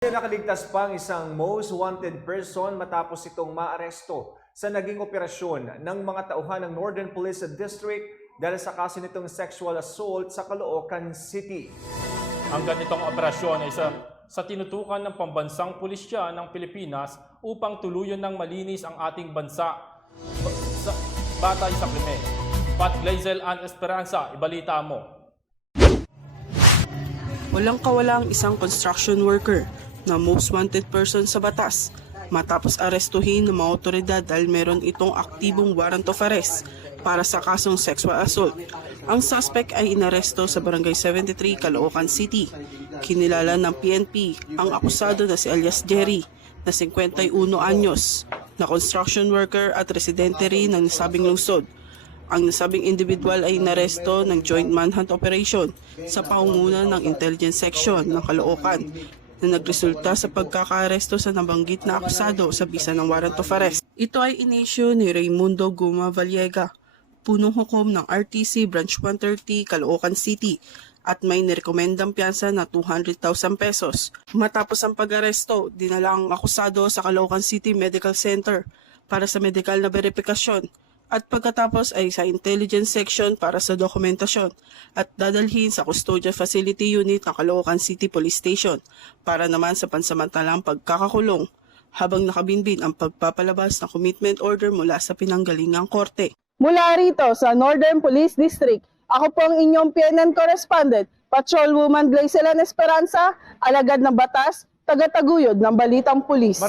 Nakaligtas pang isang most wanted person matapos itong maaresto sa naging operasyon ng mga tauhan ng Northern Police District dahil sa kaso nitong sexual assault sa Caloocan City. Ang ganitong operasyon ay sa, sa tinutukan ng pambansang pulisya ng Pilipinas upang tuluyan ng malinis ang ating bansa Ba- sa, batay sa krimen. Pat Glazel and Esperanza, ibalita mo. Walang kawalang isang construction worker na most wanted person sa batas matapos arestuhin ng mga otoridad dahil meron itong aktibong warrant of arrest para sa kasong sexual assault. Ang suspect ay inaresto sa Barangay 73, Caloocan City. Kinilala ng PNP ang akusado na si alias Jerry na 51 anyos na construction worker at residente rin ng nasabing lungsod. Ang nasabing individual ay inaresto ng joint manhunt operation sa pangunguna ng intelligence section ng Caloocan na nagresulta sa pagkakaaresto sa nabanggit na akusado sa bisa ng warrant of arrest. Ito ay inisyo ni Raimundo Guma Vallega, punong hukom ng RTC Branch 130, Caloocan City at may nirekomendang piyansa na 200,000 pesos. Matapos ang pag-aresto, dinala ang akusado sa Caloocan City Medical Center para sa medikal na verifikasyon at pagkatapos ay sa intelligence section para sa dokumentasyon at dadalhin sa custodial facility unit ng Caloocan City Police Station para naman sa pansamantalang pagkakakulong habang nakabinbin ang pagpapalabas ng commitment order mula sa pinanggalingang korte. Mula rito sa Northern Police District, ako po ang inyong PNN correspondent, Patrolwoman Blazelan Esperanza, alagad ng batas, tagataguyod ng Balitang Pulis.